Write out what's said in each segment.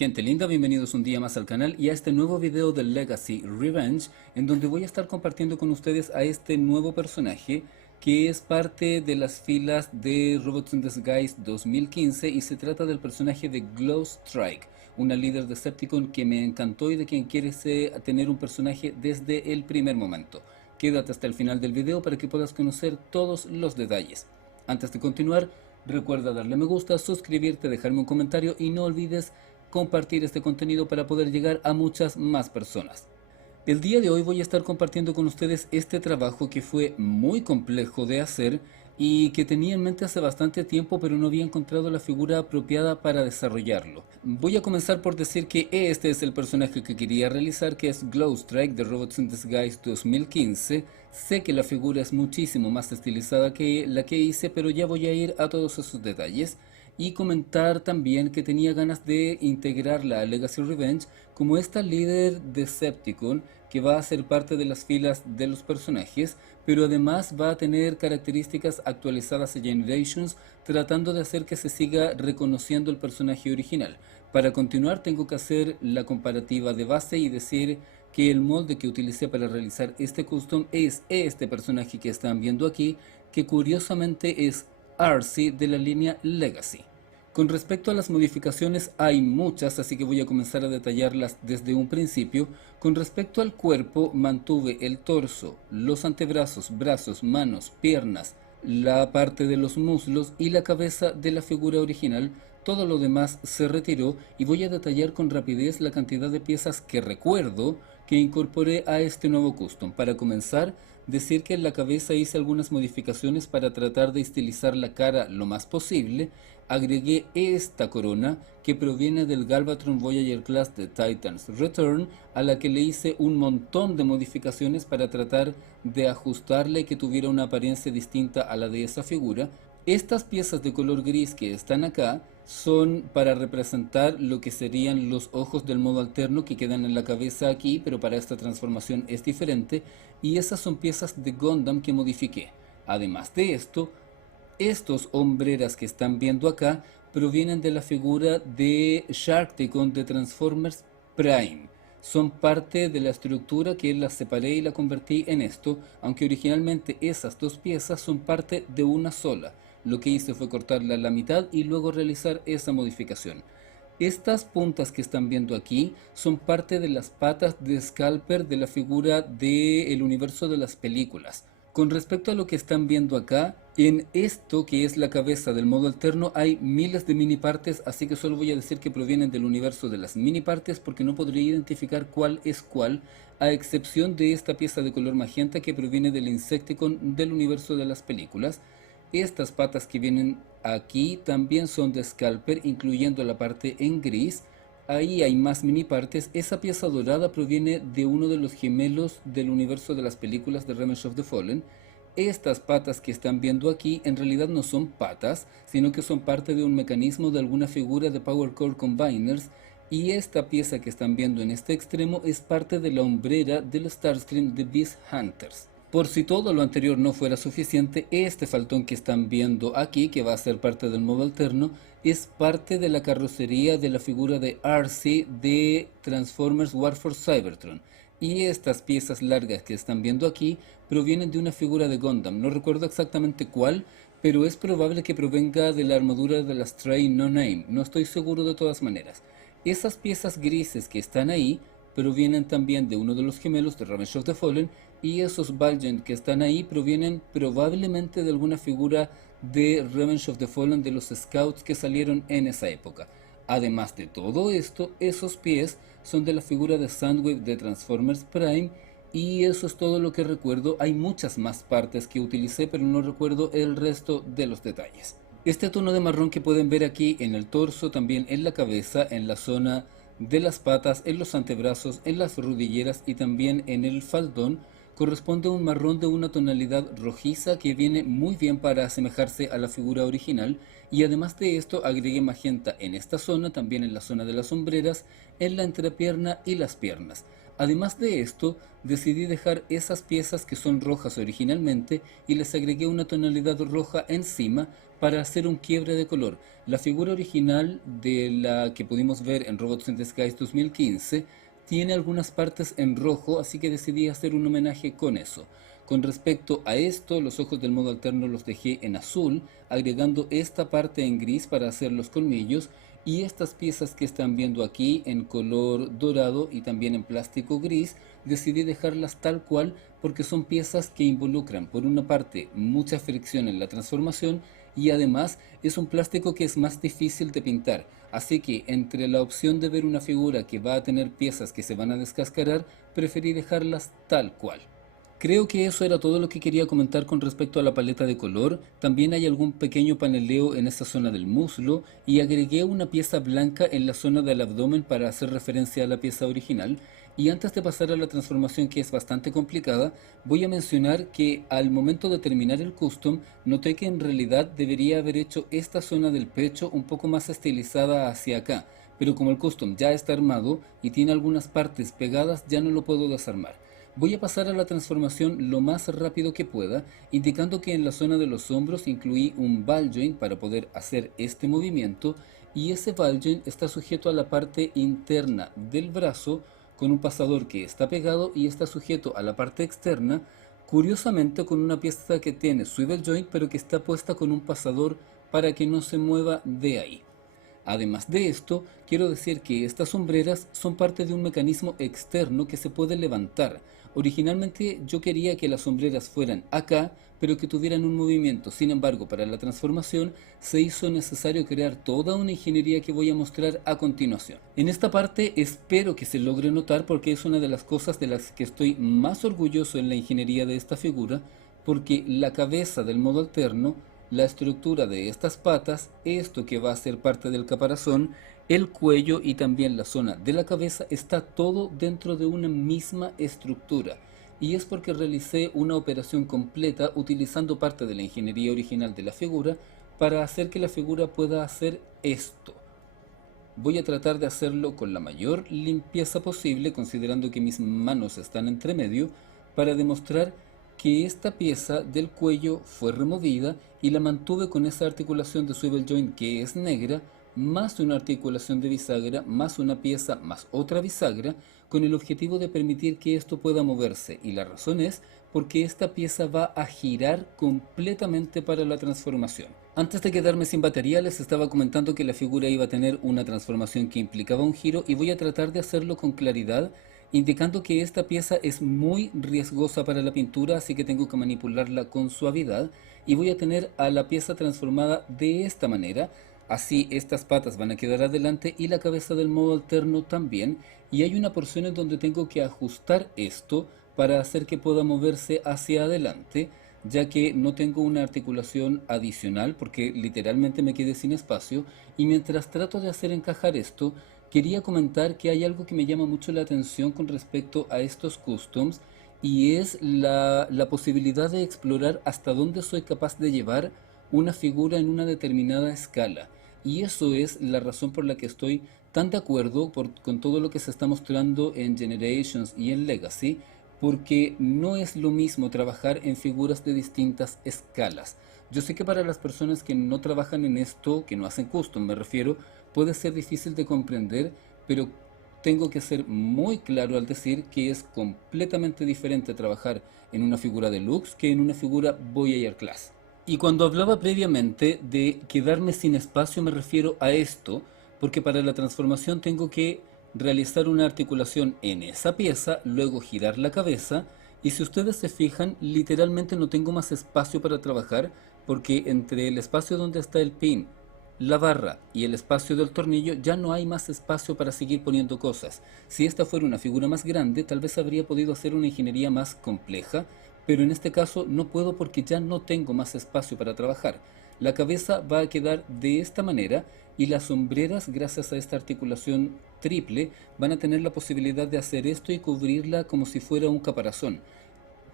Gente linda, bienvenidos un día más al canal y a este nuevo video de Legacy Revenge, en donde voy a estar compartiendo con ustedes a este nuevo personaje que es parte de las filas de Robots in Disguise 2015 y se trata del personaje de Glowstrike, una líder Decepticon que me encantó y de quien quieres tener un personaje desde el primer momento. Quédate hasta el final del video para que puedas conocer todos los detalles. Antes de continuar, recuerda darle me gusta, suscribirte, dejarme un comentario y no olvides compartir este contenido para poder llegar a muchas más personas. El día de hoy voy a estar compartiendo con ustedes este trabajo que fue muy complejo de hacer y que tenía en mente hace bastante tiempo, pero no había encontrado la figura apropiada para desarrollarlo. Voy a comenzar por decir que este es el personaje que quería realizar, que es Glowstrike de Robots in Disguise 2015. Sé que la figura es muchísimo más estilizada que la que hice, pero ya voy a ir a todos esos detalles y comentar también que tenía ganas de integrarla a Legacy Revenge como esta líder Decepticon que va a ser parte de las filas de los personajes, pero además va a tener características actualizadas a Generations, tratando de hacer que se siga reconociendo el personaje original. Para continuar tengo que hacer la comparativa de base y decir que el molde que utilicé para realizar este custom es este personaje que están viendo aquí, que curiosamente es Arcee de la línea Legacy. Con respecto a las modificaciones hay muchas, así que voy a comenzar a detallarlas desde un principio. Con respecto al cuerpo, mantuve el torso, los antebrazos, brazos, manos, piernas, la parte de los muslos y la cabeza de la figura original. Todo lo demás se retiró y voy a detallar con rapidez la cantidad de piezas que recuerdo que incorporé a este nuevo custom. Para comenzar, decir que en la cabeza hice algunas modificaciones para tratar de estilizar la cara lo más posible. Agregué esta corona que proviene del Galvatron Voyager Class de Titans Return, a la que le hice un montón de modificaciones para tratar de ajustarla y que tuviera una apariencia distinta a la de esa figura. Estas piezas de color gris que están acá son para representar lo que serían los ojos del modo alterno que quedan en la cabeza aquí, pero para esta transformación es diferente, y esas son piezas de Gundam que modifiqué. Además de esto, estos hombreras que están viendo acá provienen de la figura de Sharkticon de Transformers Prime. Son parte de la estructura que las separé y la convertí en esto, aunque originalmente esas dos piezas son parte de una sola. Lo que hice fue cortarla a la mitad y luego realizar esa modificación. Estas puntas que están viendo aquí son parte de las patas de Scalper de la figura del universo de las películas. Con respecto a lo que están viendo acá, en esto que es la cabeza del modo alterno hay miles de mini partes, así que solo voy a decir que provienen del universo de las mini partes porque no podría identificar cuál es cuál, a excepción de esta pieza de color magenta que proviene del Insecticon del universo de las películas. Estas patas que vienen aquí también son de Scalper, incluyendo la parte en gris. Ahí hay más mini partes. Esa pieza dorada proviene de uno de los gemelos del universo de las películas de Revenge of the Fallen. Estas patas que están viendo aquí en realidad no son patas, sino que son parte de un mecanismo de alguna figura de Power Core Combiners. Y esta pieza que están viendo en este extremo es parte de la hombrera del Starscream de Beast Hunters. Por si todo lo anterior no fuera suficiente, este faltón que están viendo aquí, que va a ser parte del modo alterno, es parte de la carrocería de la figura de Arcee de Transformers War for Cybertron. Y estas piezas largas que están viendo aquí provienen de una figura de Gundam. No recuerdo exactamente cuál, pero es probable que provenga de la armadura de la Stray No Name. No estoy seguro de todas maneras. Esas piezas grises que están ahí provienen también de uno de los gemelos de Revenge of the Fallen, y esos Valiant que están ahí provienen probablemente de alguna figura de Revenge of the Fallen de los Scouts que salieron en esa época. Además de todo esto, esos pies son de la figura de Soundwave de Transformers Prime, y eso es todo lo que recuerdo. Hay muchas más partes que utilicé, pero no recuerdo el resto de los detalles. Este tono de marrón que pueden ver aquí en el torso, también en la cabeza, en la zona de las patas, en los antebrazos, en las rodilleras y también en el faldón, corresponde a un marrón de una tonalidad rojiza que viene muy bien para asemejarse a la figura original, y además de esto agregué magenta en esta zona, también en la zona de las sombreras, en la entrepierna y las piernas. Además de esto, decidí dejar esas piezas que son rojas originalmente y les agregué una tonalidad roja encima para hacer un quiebre de color. La figura original de la que pudimos ver en Robots in Disguise 2015 tiene algunas partes en rojo, así que decidí hacer un homenaje con eso. Con respecto a esto, los ojos del modo alterno los dejé en azul, agregando esta parte en gris para hacer los colmillos, y estas piezas que están viendo aquí en color dorado y también en plástico gris, decidí dejarlas tal cual porque son piezas que involucran por una parte mucha fricción en la transformación y además es un plástico que es más difícil de pintar. Así que entre la opción de ver una figura que va a tener piezas que se van a descascarar, preferí dejarlas tal cual. Creo que eso era todo lo que quería comentar con respecto a la paleta de color. También hay algún pequeño paneleo en esa zona del muslo y agregué una pieza blanca en la zona del abdomen para hacer referencia a la pieza original. Y antes de pasar a la transformación, que es bastante complicada, voy a mencionar que al momento de terminar el custom noté que en realidad debería haber hecho esta zona del pecho un poco más estilizada hacia acá, pero como el custom ya está armado y tiene algunas partes pegadas, ya no lo puedo desarmar. Voy a pasar a la transformación lo más rápido que pueda, indicando que en la zona de los hombros incluí un ball joint para poder hacer este movimiento, y ese ball joint está sujeto a la parte interna del brazo con un pasador que está pegado y está sujeto a la parte externa, curiosamente con una pieza que tiene swivel joint pero que está puesta con un pasador para que no se mueva de ahí. Además de esto, quiero decir que estas sombreras son parte de un mecanismo externo que se puede levantar. Originalmente yo quería que las sombreras fueran acá, pero que tuvieran un movimiento. Sin embargo, para la transformación se hizo necesario crear toda una ingeniería que voy a mostrar a continuación. En esta parte espero que se logre notar porque es una de las cosas de las que estoy más orgulloso en la ingeniería de esta figura, porque la cabeza del modo alterno, la estructura de estas patas, esto que va a ser parte del caparazón, el cuello y también la zona de la cabeza, está todo dentro de una misma estructura. Y es porque realicé una operación completa utilizando parte de la ingeniería original de la figura para hacer que la figura pueda hacer esto. Voy a tratar de hacerlo con la mayor limpieza posible, considerando que mis manos están entre medio, para demostrar que esta pieza del cuello fue removida y la mantuve con esa articulación de swivel joint que es negra, más una articulación de bisagra, más una pieza, más otra bisagra, con el objetivo de permitir que esto pueda moverse. Y la razón es porque esta pieza va a girar completamente para la transformación. Antes de quedarme sin batería, les estaba comentando que la figura iba a tener una transformación que implicaba un giro y voy a tratar de hacerlo con claridad, indicando que esta pieza es muy riesgosa para la pintura, así que tengo que manipularla con suavidad, y voy a tener a la pieza transformada de esta manera. Así estas patas van a quedar adelante y la cabeza del modo alterno también, y hay una porción en donde tengo que ajustar esto para hacer que pueda moverse hacia adelante, ya que no tengo una articulación adicional porque literalmente me quedé sin espacio. Y mientras trato de hacer encajar esto, quería comentar que hay algo que me llama mucho la atención con respecto a estos customs, y es la posibilidad de explorar hasta dónde soy capaz de llevar una figura en una determinada escala. Y eso es la razón por la que estoy tan de acuerdo con todo lo que se está mostrando en Generations y en Legacy, porque no es lo mismo trabajar en figuras de distintas escalas. Yo sé que para las personas que no trabajan en esto, que no hacen custom me refiero, puede ser difícil de comprender, pero tengo que ser muy claro al decir que es completamente diferente trabajar en una figura deluxe que en una figura Voyager Class. Y cuando hablaba previamente de quedarme sin espacio me refiero a esto, porque para la transformación tengo que realizar una articulación en esa pieza, luego girar la cabeza, y si ustedes se fijan, literalmente no tengo más espacio para trabajar, porque entre el espacio donde está el pin, la barra y el espacio del tornillo ya no hay más espacio para seguir poniendo cosas. Si esta fuera una figura más grande, tal vez habría podido hacer una ingeniería más compleja, pero en este caso no puedo porque ya no tengo más espacio para trabajar. La cabeza va a quedar de esta manera y las sombreras, gracias a esta articulación triple, van a tener la posibilidad de hacer esto y cubrirla como si fuera un caparazón.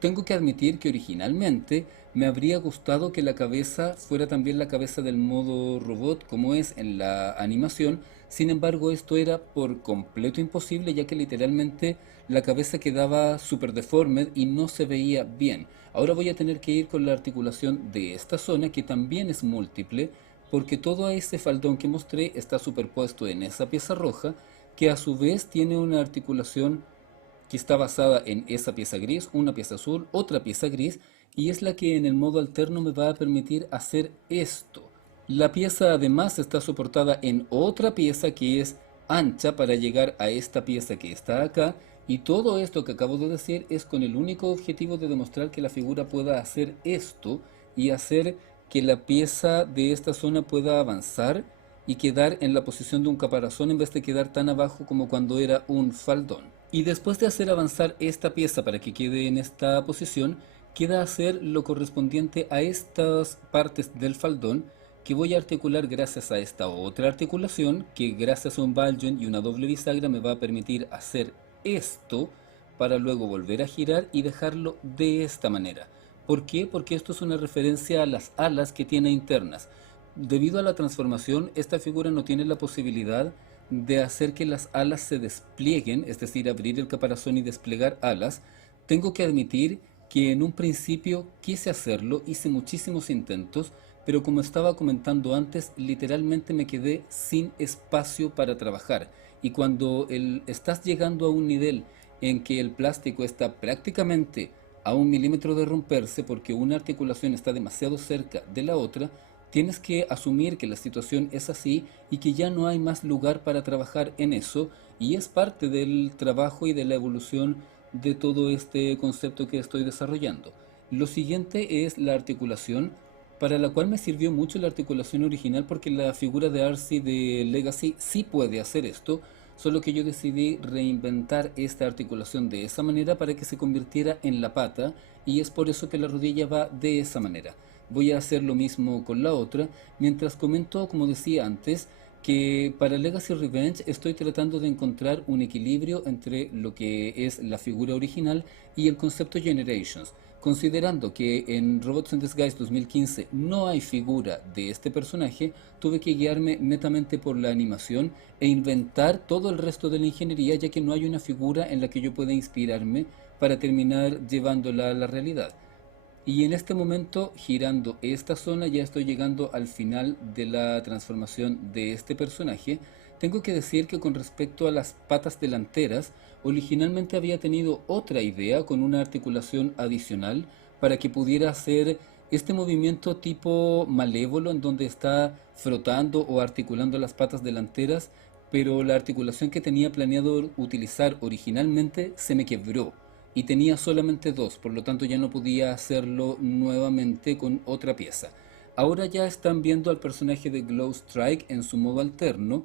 Tengo que admitir que originalmente me habría gustado que la cabeza fuera también la cabeza del modo robot como es en la animación. Sin embargo, esto era por completo imposible, ya que literalmente la cabeza quedaba súper deforme y no se veía bien. Ahora voy a tener que ir con la articulación de esta zona, que también es múltiple, porque todo ese faldón que mostré está superpuesto en esa pieza roja, que a su vez tiene una articulación que está basada en esa pieza gris, una pieza azul, otra pieza gris, y es la que en el modo alterno me va a permitir hacer esto. La pieza además está soportada en otra pieza que es ancha para llegar a esta pieza que está acá, y todo esto que acabo de decir es con el único objetivo de demostrar que la figura pueda hacer esto y hacer que la pieza de esta zona pueda avanzar y quedar en la posición de un caparazón en vez de quedar tan abajo como cuando era un faldón. Y después de hacer avanzar esta pieza para que quede en esta posición, queda hacer lo correspondiente a estas partes del faldón que voy a articular gracias a esta otra articulación que gracias a un ball joint y una doble bisagra me va a permitir hacer esto para luego volver a girar y dejarlo de esta manera. ¿Por qué? Porque esto es una referencia a las alas que tiene internas. Debido a la transformación, esta figura no tiene la posibilidad de hacer que las alas se desplieguen, es decir, abrir el caparazón y desplegar alas. Tengo que admitir que en un principio quise hacerlo, hice muchísimos intentos, pero como estaba comentando antes, literalmente me quedé sin espacio para trabajar. Y cuando estás llegando a un nivel en que el plástico está prácticamente a 1 milímetro de romperse porque una articulación está demasiado cerca de la otra, tienes que asumir que la situación es así y que ya no hay más lugar para trabajar en eso, y es parte del trabajo y de la evolución de todo este concepto que estoy desarrollando. Lo siguiente es la articulación, para la cual me sirvió mucho la articulación original porque la figura de Arcee de Legacy sí puede hacer esto, solo que yo decidí reinventar esta articulación de esa manera para que se convirtiera en la pata, y es por eso que la rodilla va de esa manera. Voy a hacer lo mismo con la otra, mientras comento, como decía antes, que para Legacy Revenge estoy tratando de encontrar un equilibrio entre lo que es la figura original y el concepto Generations. Considerando que en Robots in Disguise 2015 no hay figura de este personaje, tuve que guiarme netamente por la animación e inventar todo el resto de la ingeniería, ya que no hay una figura en la que yo pueda inspirarme para terminar llevándola a la realidad. Y en este momento, girando esta zona, ya estoy llegando al final de la transformación de este personaje. Tengo que decir que con respecto a las patas delanteras, originalmente había tenido otra idea con una articulación adicional para que pudiera hacer este movimiento tipo malévolo en donde está frotando o articulando las patas delanteras, pero la articulación que tenía planeado utilizar originalmente se me quebró y tenía solamente dos, por lo tanto ya no podía hacerlo nuevamente con otra pieza. Ahora ya están viendo al personaje de Glow Strike en su modo alterno.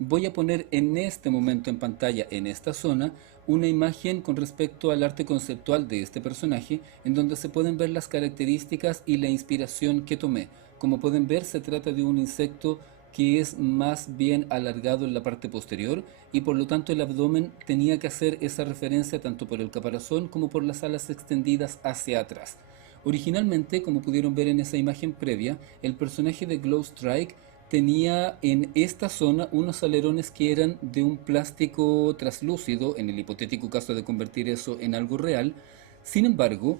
Voy a poner en este momento en pantalla, en esta zona, una imagen con respecto al arte conceptual de este personaje, en donde se pueden ver las características y la inspiración que tomé. Como pueden ver, se trata de un insecto que es más bien alargado en la parte posterior, y por lo tanto el abdomen tenía que hacer esa referencia tanto por el caparazón como por las alas extendidas hacia atrás. Originalmente, como pudieron ver en esa imagen previa, el personaje de Glow Strike tenía en esta zona unos alerones que eran de un plástico traslúcido, en el hipotético caso de convertir eso en algo real. Sin embargo,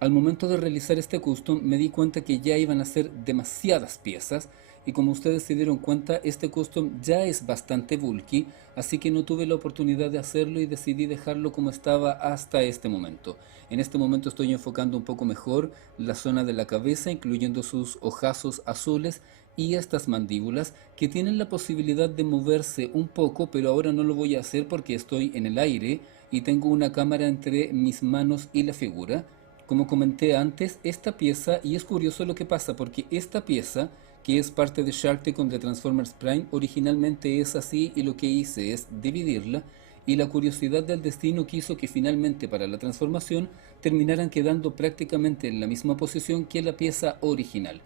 al momento de realizar este custom me di cuenta que ya iban a ser demasiadas piezas, y como ustedes se dieron cuenta, este custom ya es bastante bulky, así que no tuve la oportunidad de hacerlo y decidí dejarlo como estaba hasta este momento. En este momento estoy enfocando un poco mejor la zona de la cabeza, incluyendo sus ojazos azules y estas mandíbulas que tienen la posibilidad de moverse un poco, pero ahora no lo voy a hacer porque estoy en el aire y tengo una cámara entre mis manos y la figura. Como comenté antes, esta pieza, y es curioso lo que pasa porque esta pieza, que es parte de Sharkticon de Transformers Prime, originalmente es así, y lo que hice es dividirla, y la curiosidad del destino quiso que finalmente para la transformación terminaran quedando prácticamente en la misma posición que la pieza original.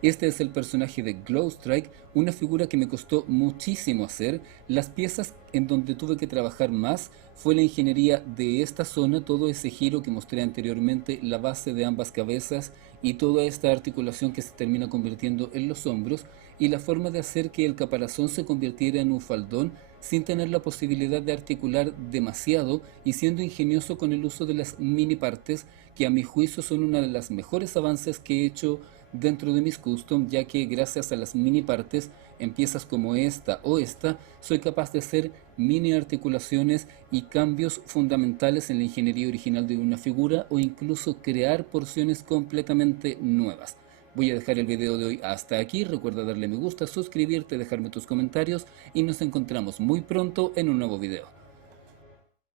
Este es el personaje de Glowstrike, una figura que me costó muchísimo hacer. Las piezas en donde tuve que trabajar más fue la ingeniería de esta zona, todo ese giro que mostré anteriormente, la base de ambas cabezas y toda esta articulación que se termina convirtiendo en los hombros. y la forma de hacer que el caparazón se convirtiera en un faldón sin tener la posibilidad de articular demasiado y siendo ingenioso con el uso de las mini partes, que a mi juicio son una de las mejores avances que he hecho dentro de mis custom, ya que gracias a las mini partes, en piezas como esta o esta, soy capaz de hacer mini articulaciones y cambios fundamentales en la ingeniería original de una figura o incluso crear porciones completamente nuevas. Voy a dejar el video de hoy hasta aquí. Recuerda darle me gusta, suscribirte, dejarme tus comentarios y nos encontramos muy pronto en un nuevo video.